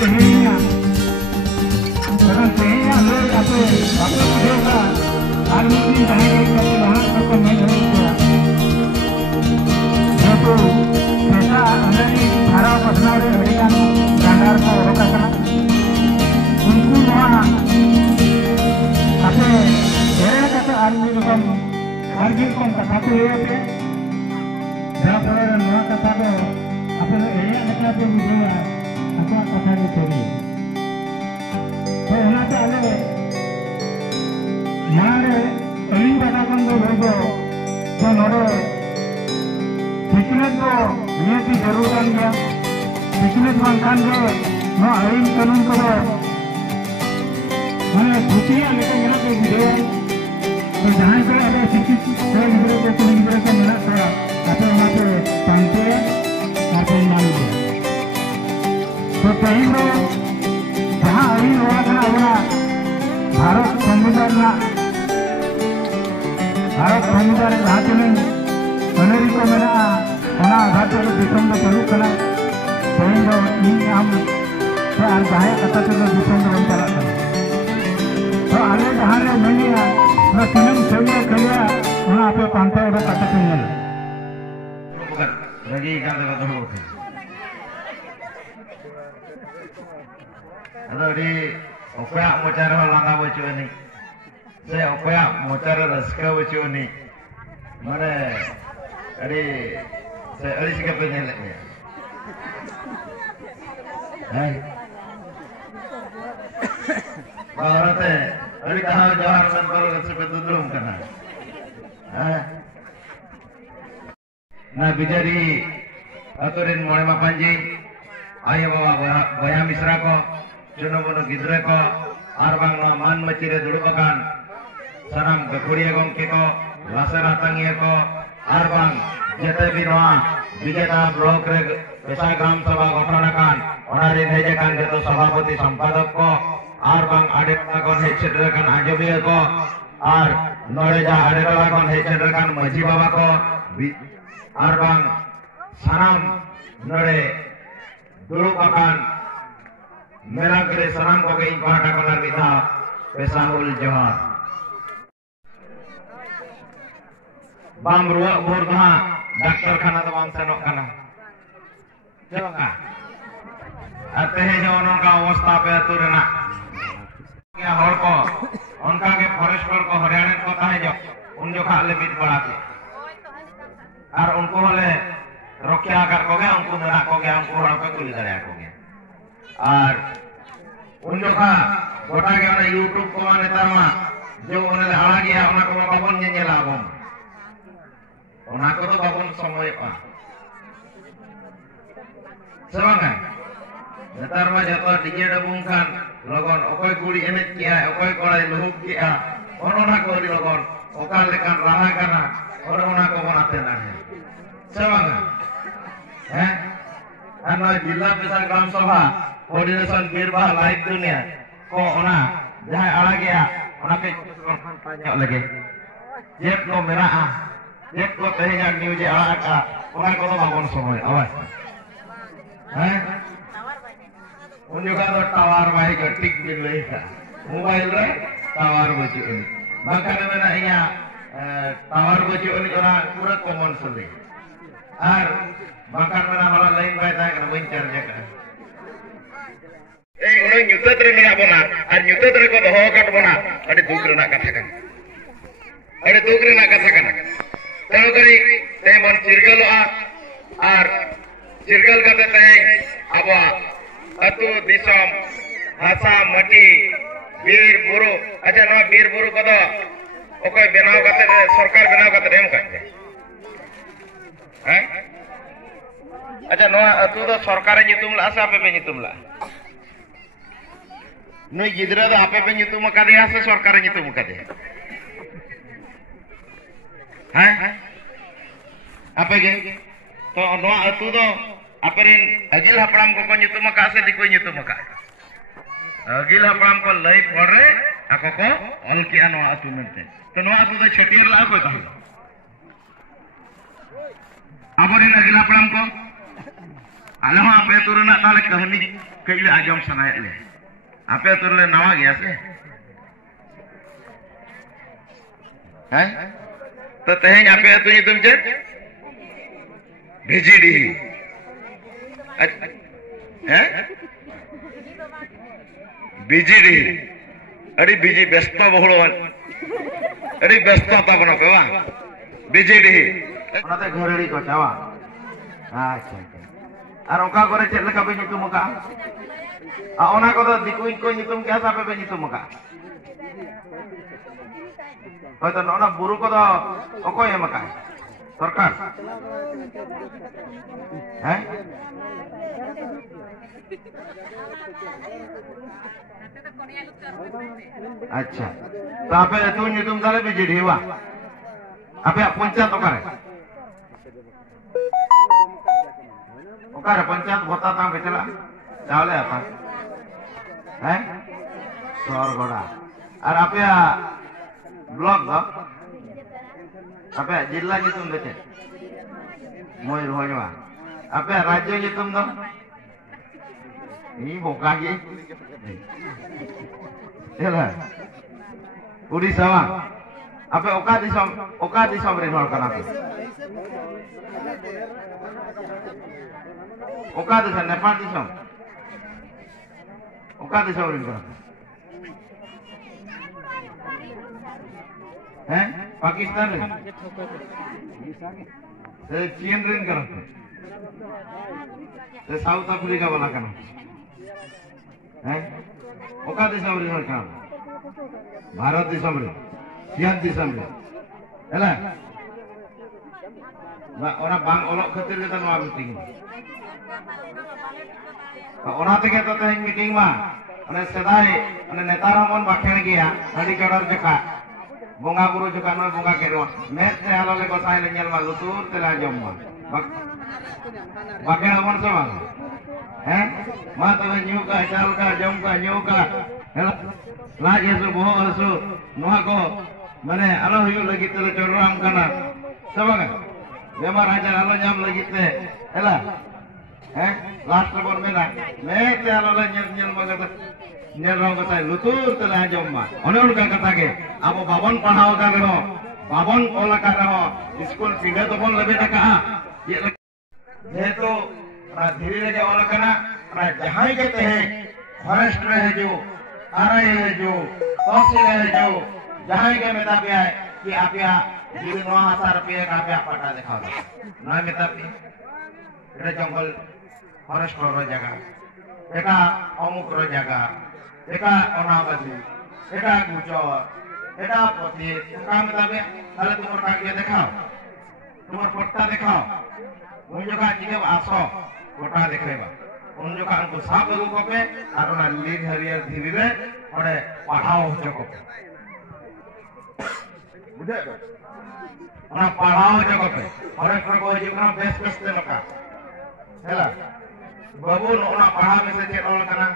ini karena saya apa juga hari ini saya satu bahan satu meja itu kita ada di arah pasar dengan bandar Kota उनको वहाँ अपने area का तो army लोगों कारगिल कौन कथा तो ये पे जहाँ पर नया कथा तो अपने एरिया का तो मुझे अपना कथा भी चाहिए तो उन्हें तो आले हमारे एलिंग बना कौन तो लोगों तो नोरे फिटनेस तो ये भी जरूर आएगा फिटनेस मांगने जो ना आइन कानून को मैंने भूतिया लेकर मेरा कोई वीडियो तो जहाँ पे अगर शिक्षित कोई वीडियो को कोई वीडियो को मिला तो आप वहाँ पे पहुँचे आप मान लिया तो कहीं तो जहाँ अभी हुआ था अपना भारत संविधान जहाँ चलें अमेरिका में ना होना आधार पर दिसंब में चालू करना कहीं तो इन हम तो आज जहाँ कथा चलो दिसंब में चला करना तो आले जहाँ ले मिलिया ना फिल्म चलिए कलिया वहाँ पे पांता उड़ा कथा चलने लगी क्या तो हो अरे ओपया मोचार हो लांगा बचुनी से ओपया मोचार रस्का बचुनी मरे अरे से अरे सिका पे नहीं लगे हैं भारत है अरे कहाँ जवाहर नंबर रस्ते पे दूधरूम करना हैं ना बिजरी अतुरिन मोड़े मापंजी आये बाबा बया मिश्रा को चुनो बुनो गिद्रे को आरबांग नो मान मचिरे दुड़बकान सनम गखुड़िया गोंके को लासरा तंगिया को आरबांग जते भी नोआ विजेता ब्लॉक रे पेशा ग्राम सभा गठनकान ओनारिन हेजेकान जतो सभापति संपादक को आरबांग आडेटा कोन हेचेडरकान आजबिया को आर नोरेजा आडेटा कोन हेचेडरकान मजी बाबा को आरबांग सनम नोरे दुड़बकान मेरा करे सनम को कई पाटा को नरमिता पेशाउल जोहार बाम रुआ बोरदा डॉक्टर खाना तो बाम सेनो खाना चलोगा अते है जो उनका अवस्था पे तुरना क्या हर को उनका के फॉरेस्टर को हरियाणा को कहे जो उन जो खाले बीत बड़ा के और उनको वाले रोकिया कर को गया उनको मेरा को गया उनको हर पे कुली दरिया को गया और उन जो का गोटा के उन्हें यूट्यूब को माने तरमा जो उन्हें आला गया उन्हें को बाबन ये लाभों उन्हें को तो बाबन समय पा सेवांगा तरमा जतो डीजे डबुंग खान लगन ओकोई कुड़ी एने किया ओकोई कोड़ा लुहुक किया उन्होंने को लगन ओकाल लेकर रहा करना और उन्हें को बनाते ना है सेवांगा हैं अन्ना जिला पेशा ग्राम सभा कोऑर्डिनेशन बीरबा लाइव दुनिया को ओना जहां आला गया ओना के पांच लगे जेट को मेरा जेट को तेजा न्यूज आला का ओना को बाबन समय आवा हैं उन जो का तो टावर भाई गटिक बिल लेका मोबाइल रे टावर बचुन बाकाने में ना इया टावर बचुन ओना पूरा कॉमन सले और बाकान में ना वाला लाइन बाय था कर वइन चार्ज का उन्हें nyutat रे मेरा बना और nyutat रे को दोहो काट बना अरे दुख रे ना कथा कन अरे दुख रे ना कथा कन तनो करी ते मन चिरगल और चिरगल कते ते अब अतु दिसम भाषा मटी बीर बुरु अच्छा ना बीर बुरु को तो ओके बनाव कते सरकार बनाव कते एम कते हैं अच्छा नो अतु तो सरकार nyutum ला सा पे nyutum ला नई गिद्रा तो आपे पे nyutum कदे से सरकार nyutum कदे हैं आपे के तो नो अतु तो अपरिन अगिल हपड़ाम को nyutum का से दिको nyutum का अगिल हपड़ाम को लई पड़े आको को ऑल किया नो अतु मेंते तो नो अतु तो छटियर ला को ताहल अपरिन अगिल हपड़ाम को आले हो आपे अतु रेना ताले कहानी कइले आजम सनायत ले आपे अतु रे नवा गया से हैं तो तेहें आपे अतु nyutum je BJD हैं BJD अड़ी बीजी व्यस्त बहुलवान अड़ी व्यस्त ताबना पे वा BJD ओनाते घरेड़ी को चावा अच्छा और ओका करे चेक लेका पे nyutum का आ ओना को तो दिकुइन को nyutum के सापे पे nyutum का होय तो नोना बुरु को तो ओको एम का सरकार हैं अच्छा तो आपे तू nyutum ताले BJD वा आपे पंचायत ओकारे पंचायत भत्ता ताम के चला चावले आता हैं सरगोड़ा और आपे ब्लॉक दो आपे जिला nyutum देते मयूरभंज आपे राज्य nyutum दो ini boka ge एला उड़ीसा वा आपे ओका दिसम रे हर कना पे ओका दिसम नेपाल दिसम ओका दिसम रे कना हैं पाकिस्तान रे चीन रे कना साउथ अफ्रीका वाला कना हैं ओका दिसम रे हर कना भारत दिसम रे सियान दिसम रे एला ओना बांग ओलक खातिर के नवा मीटिंग ओना तेगे तो तेज मीटिंग मा अने सदाय अने नेतार मन बाखेन गया हडी चढ़र जका बोंगा बुरु जका न बोंगा केरो मेस ते हालले गोसाय ले नेल मा लुतुर तेला जम मा बाखेन मन समा हैं मा तबे न्यू का चाल का जम का न्यू का हेला लाज हसु बोह हसु नोहा को माने आलो हुयु लगी तेले चोराम कना सबगा बेमार आजार आलो जाम लगी ते हेला हैं लास्ट बोल मेना मैं ते आलो ले नेल मगत नेल रंग कता लुतुर तेला जम मा ओने उनका कथा के आबो बाबन पढ़ाओ का रहो बाबन ओला का रहो स्कूल फिंगर तो बोल लेबे तका ये जेतो धीरे धीरे ओला कना जहां कहते हैं फॉरेस्ट रहे जो आरआई है जो तहसील है जो जहां के मेता पे है कि आप या जीवन 9000 रुपये का आप पटा दिखाओ ना मेता पे एटा जंगल फॉरेस्ट रो जगह एटा अमुक रो जगह एटा अनाबादी एटा गुजर एटा पति का मेता पे ताले तुम कागज दिखाओ तुम पट्टा दिखाओ उन जगह के आसो पट्टा दिखेबा उन जो उनको साफ लगू को पे और ना लीड हरियर धीरे रे ओडे पढ़ाओ जो को बुझे ओना पढ़ाओ जो को पे और एक को जीवन बेस बेस ते लका हेला बाबू ओना पढ़ा में से चेक ओल कना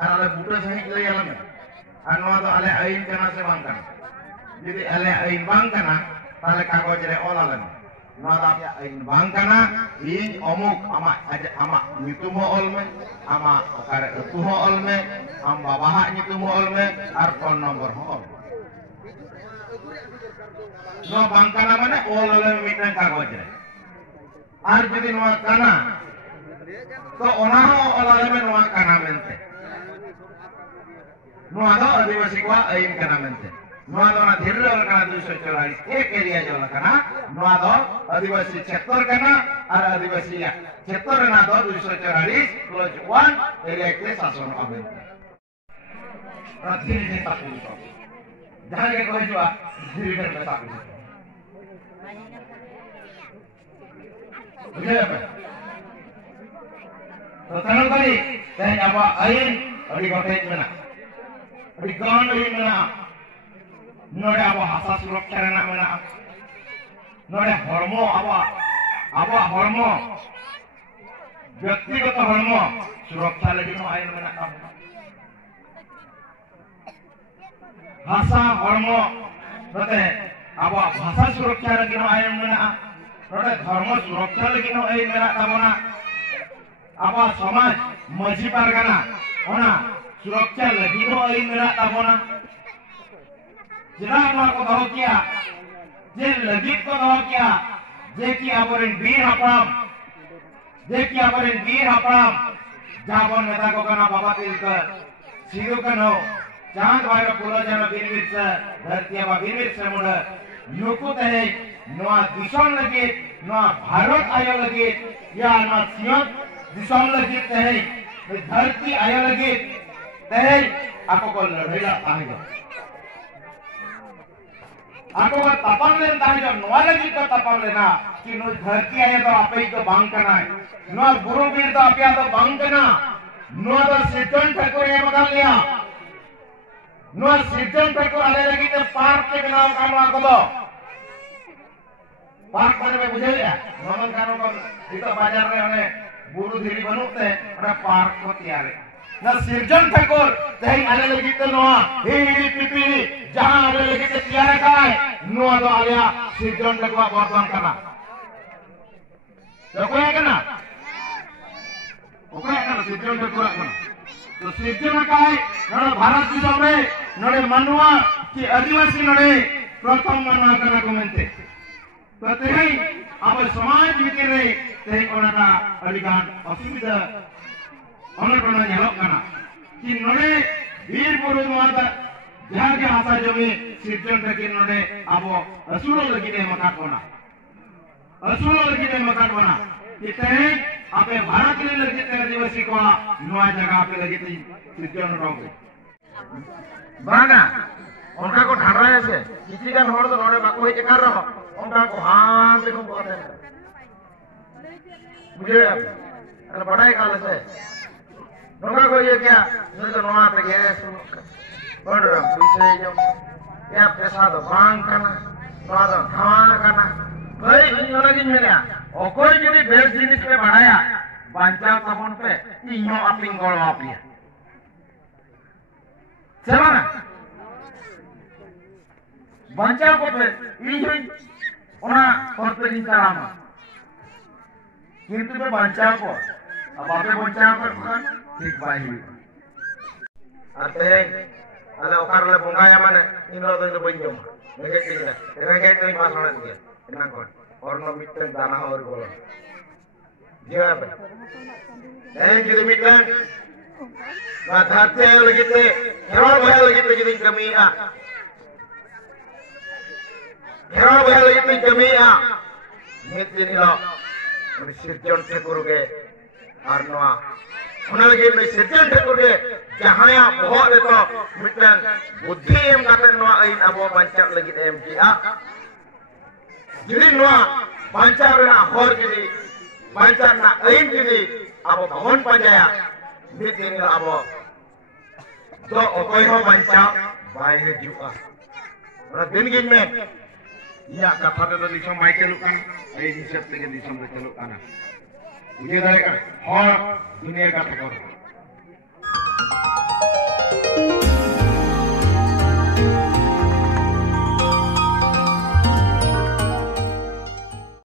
और अले बुटा सही ले याला में और नवा तो अले आइन कना से बांग कना यदि अले आइन बांग कना ताले कागज रे ओल आले नवादा आइन बांग कना इन अमुक आमा nyutum ol me ama okare etu ol me am babaha nyutum ol me ar phone number ol no bang kana mane ol ole mitang kagoj re ar jodi noa kana to ona ho ol ole me noa kana mente noa do adivasi kwa ain kana mente noa do na dhirre ol kana 244 ek area jo ol kana noa do adivasi क्षेत्र kana ar adivasi ya क्षेत्र ना दो 244 close 1 area के शासन amen रात्रि ने ताकू जहां के कोई जो धीरे में ताकू बुझे तो तनल करी तेज अब आइन अड़ी गोटेज मेना अड़ी गान मेना नोडे अब भाषा सुरक्षा रेना मेना नोडे हरमो अब हरमो व्यक्तिगत हरम सुरक्षा लगी आइन में भाषा हरम अब भाषा सुरक्षा लगी आइन में नोडे धर्म सुरक्षा लगी नो आई मेरा तबना अब समाज मजी पारगाना ओना सुरक्षा लगी नो आई मेरा तबना जिना नोआ को दहो किया जे लगित को दहो किया जे की आबोरेन वीर हपड़ाम जाबन नेता को कना बाबा तिलकर सिदु कनो चांद भाई पुला जन वीर से धरती बा वीर से मुड़ नुकु तहे नोआ दिसम लगित नोआ भारत आयो लगित या नोआ सिंह दिसम लगित तहे धरती आयो लगित तहे ako ko लड़ेला ताहिगा ako ko tapam len ताहिगा नोआ लगित को tapam लेना कि नो धरती आयो तो आपे को बांग करना है नोआ गुरु वीर तो आपे तो बांग करना नोआ तो सिद्धन ठाकुर ये मकान लिया नोआ सिद्धन ठाकुर आले लगी तो पार्क के बनाव का नोआ को दो पार्क में बुझे लिया नमन कानो को इतो बाजार में हने बुरु धीरी बनते अरे पार्क को तैयार है ना सिद्धन ठाकुर तही आले लगी तो नोआ ही पिपी जहां आले लगी तो तैयार का है नोआ तो आलिया सिद्धन ठाकुर बर्तन करना तो कोई करना सिद्धन ठाकुर करना तो सिद्धन का है नोडे भारत दिसम रे नोडे मनुआ की आदिवासी नोडे प्रथम मनुआ करना को मेनते तो तेही अब समाज भितर रे तेही ओनाटा अलिगान असुविधा अनटना नेलोग कना कि नोडे वीर बुरु माता जहां के आशा जमी सिद्धन ठाकुर नोडे अब असुरो लगी दे मका कोना कि तेही आपे भारत रे लगी ते आदिवासी को नोआ जगह पे लगी ती सिद्धन रोग बागा उनका को ढाड़ा से किसी का नोड़ तो नोड़े बाको हे कर रहो उनका को हां देखो बोलते हैं मुझे अरे बड़ा ही काल से नोड़ा को ये क्या ये तो नोड़ा पे गए बढ़ रहा पीछे जो क्या पैसा तो बांग करना नोड़ा तो धावा करना भाई इन नोड़ा की मिला और कोई जुड़ी बेस जिनिस पे बढ़ाया बांचा तबन पे इन्हों अपनी गोल वापिया चला ना बांचा को पे इन्हों ओना और पे नहीं चलाना किंतु पे बांचा को अब आपे बांचा को ठीक बाई हुई आते हैं अल्लाह उकार ले बुंगाया माने इन लोगों तो बंजो नगे किला नगे तो पास होने दिया इतना कौन और नो मिट्टन दाना और बोलो जवाब है jadi मिट्टन ना धाते लगी ते हेरो भाई लगी ते jadi कमिया हेरो भाई लगी ते कमिया मिट दिन लो सिद्धन ठाकुर के और नोआ उन्हें लगी में सिद्धन ठाकुर के जहां या बहुत तो मिट्टन बुद्धि एम काते नोआ इन अबो बंचा लगी एम किया jadi नोआ बंचा रना हर jadi बंचा ना ain jadi abo bahon panjaya mit ini abo तो ओकोई हो बंचा बाय जुआ और दिन गिन में या कथा तो दिसम बाय चलु कान ए हिसाब से दिसम से चलु काना बुझे दारे का हर दुनिया का खबर